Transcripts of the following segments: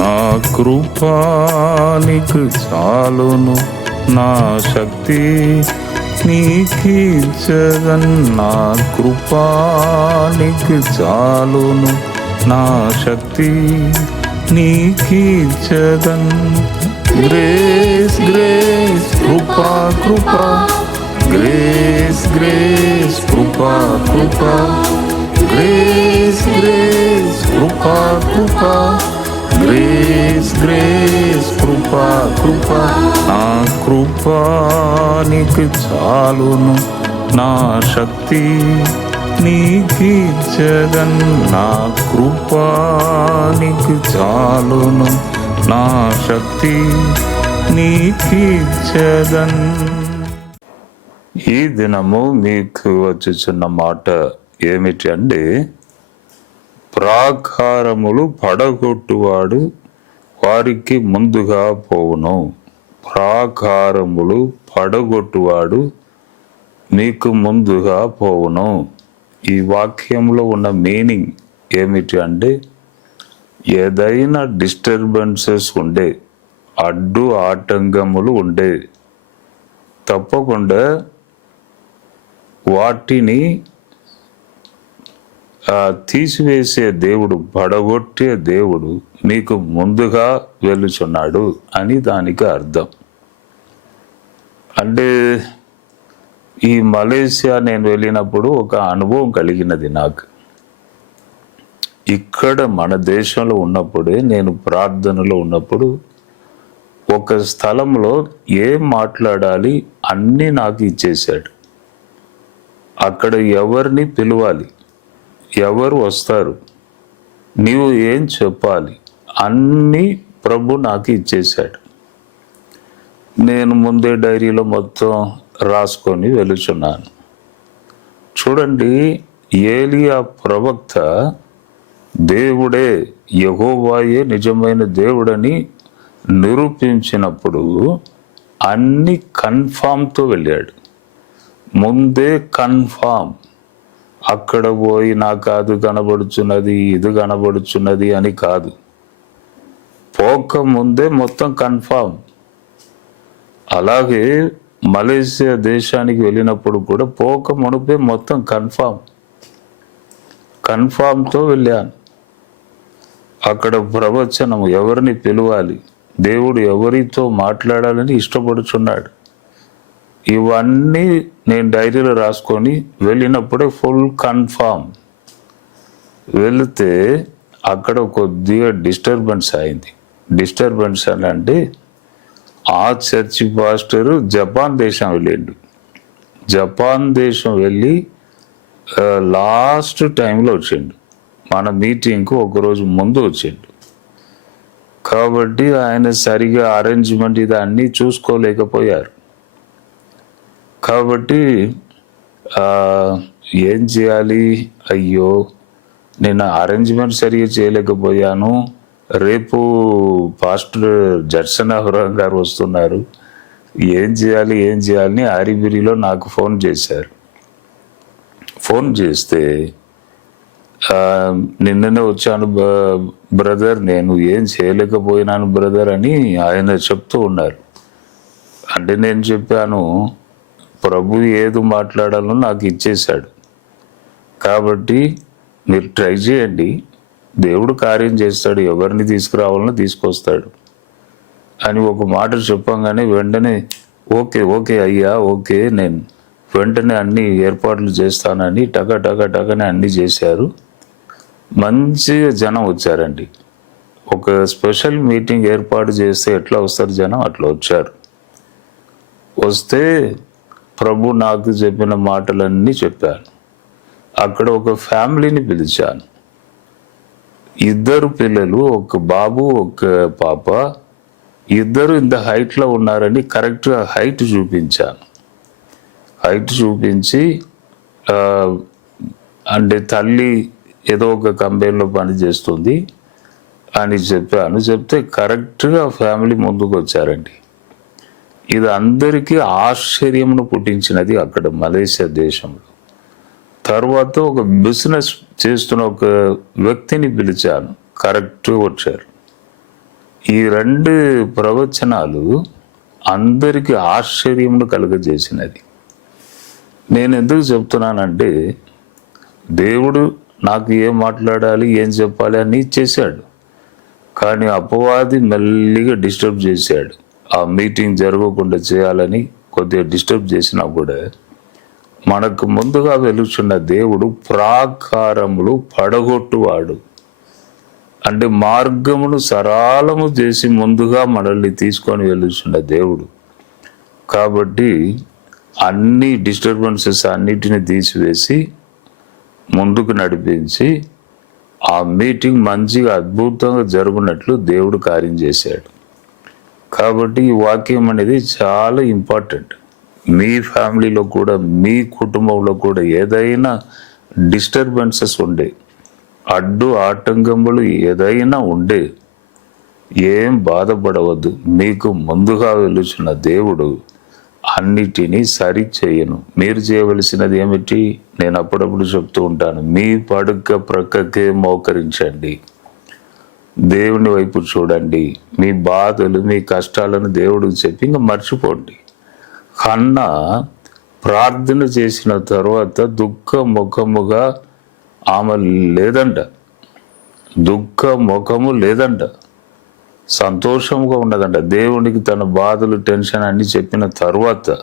నా కృపా నీకు చాలును, నా శక్తి నీకిచ్చదన్. నా కృపా నీకు చాలును, నా శక్తి నీకిచ్చదన్. గ్రేస్ గ్రేస్ కృపా కృపా, గ్రేస్ గ్రేస్ కృపా కృపా, గ్రేస్ గ్రేస్ కృపా కృపా, గ్రేస్ గ్రేస్ కృపా కృపా. నా కృపా నీకు చాలును, నా శక్తి నీకిచ్చదన్. నా కృపా నీకు చాలును, నా శక్తి నీకిచ్చదన్. ఈ దినము మీకు వచ్చుచున్న మాట ఏమిటి అంటే, ప్రాకారములు పడగొట్టువాడు వారికి ముందుగా పోవును. ప్రాకారములు పడగొట్టువాడు మీకు ముందుగా పోవును. ఈ వాక్యంలో ఉన్న మీనింగ్ ఏమిటి అంటే, ఏదైనా డిస్టర్బెన్సెస్ ఉండే, అడ్డు ఆటంకములు ఉండే, తప్పకుండా వాటిని తీసివేసే దేవుడు, పడగొట్టే దేవుడు మీకు ముందుగా వెలుచున్నాడు అని దానికి అర్థం. అంటే ఈ మలేషియా నేను వెళ్ళినప్పుడు ఒక అనుభవం కలిగినది నాకు. ఇక్కడ మన దేశంలో ఉన్నప్పుడే, నేను ప్రార్థనలో ఉన్నప్పుడు ఒక స్థలంలో ఏం మాట్లాడాలి అన్నీ నాకు ఇచ్చేశాడు. అక్కడ ఎవరిని పిలవాలి, ఎవరు వస్తారు, నీవు ఏం చెప్పాలి, అన్నీ ప్రభు నాకు ఇచ్చేశాడు. నేను ముందే డైరీలో మొత్తం రాసుకొని వెలుచున్నాను. చూడండి, ఏలియా ప్రవక్త దేవుడే, యెహోవాయే నిజమైన దేవుడని నిరూపించినప్పుడు అన్ని కన్ఫామ్తో వెళ్ళాడు. ముందే కన్ఫామ్. అక్కడ పోయి నాకు అది కనబడుచున్నది, ఇది కనబడుచున్నది అని కాదు. పోక ముందే మొత్తం కన్ఫామ్. అలాగే మలేషియా దేశానికి వెళ్ళినప్పుడు కూడా పోక మునిపే మొత్తం కన్ఫామ్తో వెళ్ళాను. అక్కడ ప్రవచనం, ఎవరిని పిలవాలి, దేవుడు ఎవరితో మాట్లాడాలని ఇష్టపడుచున్నాడు, ఇవన్నీ నేను డైరీలో రాసుకొని వెళ్ళినప్పుడే ఫుల్ కన్ఫామ్. వెళితే అక్కడ కొద్దిగా డిస్టర్బెన్స్ అయింది. డిస్టర్బెన్స్ అని అంటే, ఆ చర్చి పాస్టరు జపాన్ దేశం వెళ్ళిండు. జపాన్ దేశం వెళ్ళి లాస్ట్ టైంలో వచ్చిండు. మన మీటింగ్కు ఒకరోజు ముందు వచ్చిండు. కాబట్టి ఆయన సరిగా అరేంజ్మెంట్ ఇది అన్నీ చూసుకోలేకపోయారు. కాబట్టి ఏం చేయాలి, అయ్యో నేను అరేంజ్మెంట్ సరిగా చేయలేకపోయాను, రేపు పాస్టర్ జడ్సన్ అబ్రహాం గారు వస్తున్నారు, ఏం చేయాలని ఆరిబిరిలో నాకు ఫోన్ చేశారు. ఫోన్ చేస్తే, నిన్ననే వచ్చాను బ్రదర్, నేను ఏం చేయలేకపోయినాను బ్రదర్ అని ఆయన చెప్తూ ఉన్నారు. అంటే నేను చెప్పాను, ప్రభు ఏది మాట్లాడాలో నాకు ఇచ్చేశాడు, కాబట్టి మీరు ట్రై చేయండి, దేవుడు కార్యం చేస్తాడు, ఎవరిని తీసుకురావాలనో తీసుకొస్తాడు అని ఒక మాట చెప్పంగానే వెంటనే ఓకే అయ్యా, ఓకే, నేను వెంటనే అన్ని ఏర్పాట్లు చేస్తానని టకని అన్నీ చేశారు. మంచిగా జనం వచ్చారండి. ఒక స్పెషల్ మీటింగ్ ఏర్పాటు చేస్తే ఎట్లా వస్తారు జనం, అట్లా వచ్చారు. వస్తే ప్రభు నాకు చెప్పిన మాటలన్నీ చెప్పాను. అక్కడ ఒక ఫ్యామిలీని పిలిచాను. 2 పిల్లలు, ఒక బాబు ఒక పాప, 2 ఇంత హైట్లో ఉన్నారని కరెక్ట్గా హైట్ చూపించాను. హైట్ చూపించి, అంటే తల్లి ఏదో ఒక కంపెనీలో పని చేస్తుంది అని చెప్పాను. చెప్తే కరెక్ట్గా ఫ్యామిలీ ముందుకు వచ్చారండి. ఇది అందరికీ ఆశ్చర్యమును పుట్టించినది అక్కడ మలేషియా దేశంలో. తర్వాత ఒక బిజినెస్ చేస్తున్న ఒక వ్యక్తిని పిలిచాను, కరెక్ట్గా వచ్చారు. ఈ 2 ప్రవచనాలు అందరికీ ఆశ్చర్యమును కలుగజేసినది. నేను ఎందుకు చెప్తున్నానంటే, దేవుడు నాకు ఏం మాట్లాడాలి, ఏం చెప్పాలి అని చేశాడు. కానీ అపవాది మెల్లిగా డిస్టర్బ్ చేశాడు. ఆ మీటింగ్ జరగకుండా చేయాలని కొద్దిగా డిస్టర్బ్ చేసినా కూడా మనకు ముందుగా వెలుచున్న దేవుడు ప్రాకారములు పడగొట్టువాడు. అంటే మార్గమును సరళము చేసి ముందుగా మనల్ని తీసుకొని వెలుచున్న దేవుడు. కాబట్టి అన్ని డిస్టర్బెన్సెస్ అన్నిటిని తీసివేసి ముందుకు నడిపించి ఆ మీటింగ్ మంచిగా అద్భుతంగా జరుగునట్లు దేవుడు కార్యం చేశాడు. కాబట్టి ఈ వాక్యం అనేది చాలా ఇంపార్టెంట్. మీ ఫ్యామిలీలో కూడా, మీ కుటుంబంలో కూడా ఏదైనా డిస్టర్బెన్సెస్ ఉండే, అడ్డు ఆటంకములు ఏదైనా ఉండే, ఏం బాధపడవద్దు. మీకు ముందుగా వెలుచున్న దేవుడు అన్నిటినీ సరి చేయను. మీరు చేయవలసినది ఏమిటి? నేను అప్పుడప్పుడు చెప్తూ ఉంటాను, మీ పడుక ప్రక్కకే మోకరించండి, దేవుని వైపు చూడండి, మీ బాధలు మీ కష్టాలను దేవుడికి చెప్పి ఇంకా మర్చిపోండి. కన్నా ప్రార్థన చేసిన తర్వాత దుఃఖ ముఖముగా ఆమె లేదంట, దుఃఖ ముఖము లేదంట, సంతోషంగా ఉన్నదంట. దేవునికి తన బాధలు టెన్షన్ అన్ని చెప్పిన తర్వాత.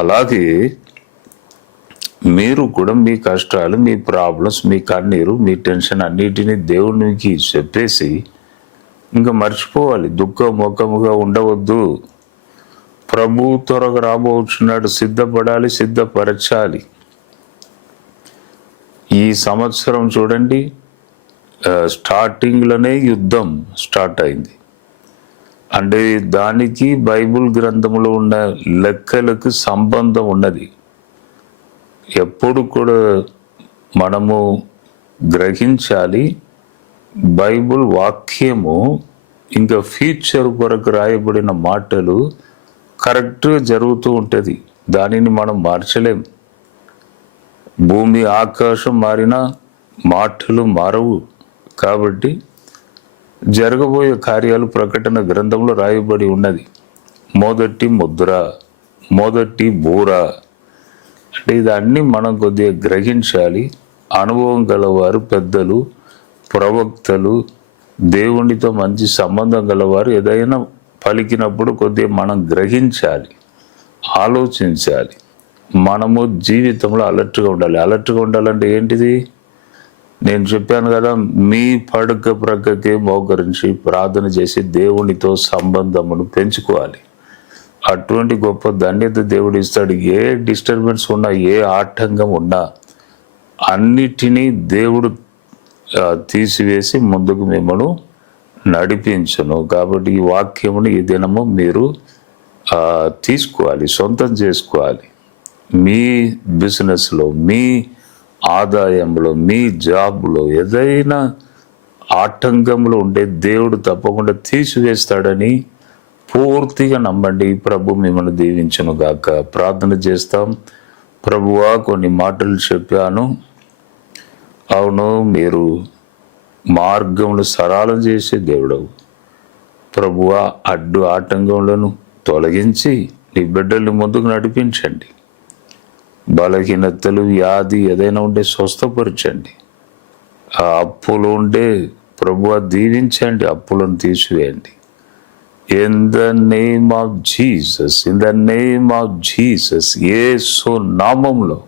అలాగే మీరు కూడా మీ కష్టాలు, మీ ప్రాబ్లమ్స్, మీ కన్నీరు, మీ టెన్షన్ అన్నిటినీ దేవునికి చెప్పేసి ఇంకా మర్చిపోవాలి. దుఃఖ ముఖముగా ఉండవద్దు. ప్రభు త్వరగా రాబోచున్నాడు, సిద్ధపడాలి, సిద్ధపరచాలి. ఈ సంవత్సరం చూడండి, స్టార్టింగ్లోనే యుద్ధం స్టార్ట్ అయింది. అంటే దానికి బైబిల్ గ్రంథంలో ఉన్న లెక్కలకు సంబంధం ఉన్నది. ఎప్పుడు కూడా మనము గ్రహించాలి, బైబిల్ వాక్యము ఇంకా ఫ్యూచర్ కొరకు రాయబడిన మాటలు కరెక్ట్గా జరుగుతూ ఉంటుంది. దానిని మనం మార్చలేం. భూమి ఆకాశం మారినా మాటలు మారవు. కాబట్టి జరగబోయే కార్యాలు ప్రకటన గ్రంథంలో రాయబడి ఉన్నది. మొదటి ముద్ర, మొదటి బూర. అంటే ఇదన్నీ మనం కొద్దిగా గ్రహించాలి. అనుభవం గలవారు, పెద్దలు, ప్రవక్తలు, దేవునితో మంచి సంబంధం గలవారు ఏదైనా పలికినప్పుడు కొద్దిగా మనం గ్రహించాలి, ఆలోచించాలి. మనము జీవితంలో అలర్ట్గా ఉండాలి. అలర్ట్గా ఉండాలంటే ఏంటిది? నేను చెప్పాను కదా, మీ పడుక ప్రక్కకి మోకరించి ప్రార్థన చేసి దేవునితో సంబంధమును పెంచుకోవాలి. అటువంటి గొప్ప ధన్యత దేవుడు ఇస్తాడు. ఏ డిస్టర్బెన్స్ ఉన్నా, ఏ ఆటంకం ఉన్నా అన్నిటినీ దేవుడు తీసివేసి ముందుకు మిమ్మల్ని నడిపించును. కాబట్టి ఈ వాక్యమును ఈ దినము మీరు తీసుకోవాలి, సొంతం చేసుకోవాలి. మీ బిజినెస్లో, మీ ఆదాయంలో, మీ జాబ్లో ఏదైనా ఆటంకంలో ఉంటే దేవుడు తప్పకుండా తీసివేస్తాడని పూర్తిగా నమ్మండి. ప్రభు మిమ్మల్ని దీవించును గాక. ప్రార్థన చేస్తాం. ప్రభువా, కొన్ని మాటలు చెప్పాను, అవును, మీరు మార్గమును సరళం చేసే దేవుడవు. ప్రభువా, అడ్డు ఆటంకములను తొలగించి నీ బిడ్డల్ని ముందుకు నడిపించండి. బలహీనతలు, వ్యాధి ఏదైనా ఉంటే స్వస్థపరచండి. ఆ అప్పులు ఉంటే ప్రభువా దీవించండి, అప్పులను తీసివేయండి. In the name of Jesus, in the name of Jesus, యేసు నామములో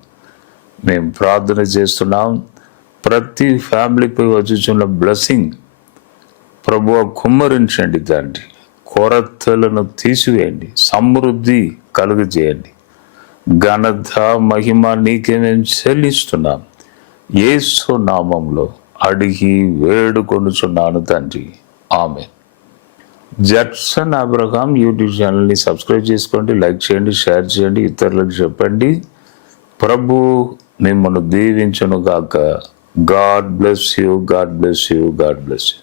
మేము ప్రార్థన చేస్తున్నాం. ప్రతి ఫ్యామిలీపై వచ్చుచున్న బ్లెస్సింగ్ ప్రభువా కుమ్మరించండి తండ్రి. కొరతలను తీసివేయండి, సమృద్ధి కలుగజేయండి. ఘనత, మహిమ నీకే మేము చెల్లిస్తున్నాం. యేసు నామంలో అడిగి వేడుకొనుచున్నాను తండ్రి, ఆమేన్. జడ్సన్ అబ్రహాం యూట్యూబ్ ఛానల్ని సబ్స్క్రైబ్ చేసుకోండి, లైక్ చేయండి, షేర్ చేయండి, ఇతరులకు చెప్పండి. ప్రభు మిమ్మల్ని దీవించును గాక. God bless you, God bless you, God bless you.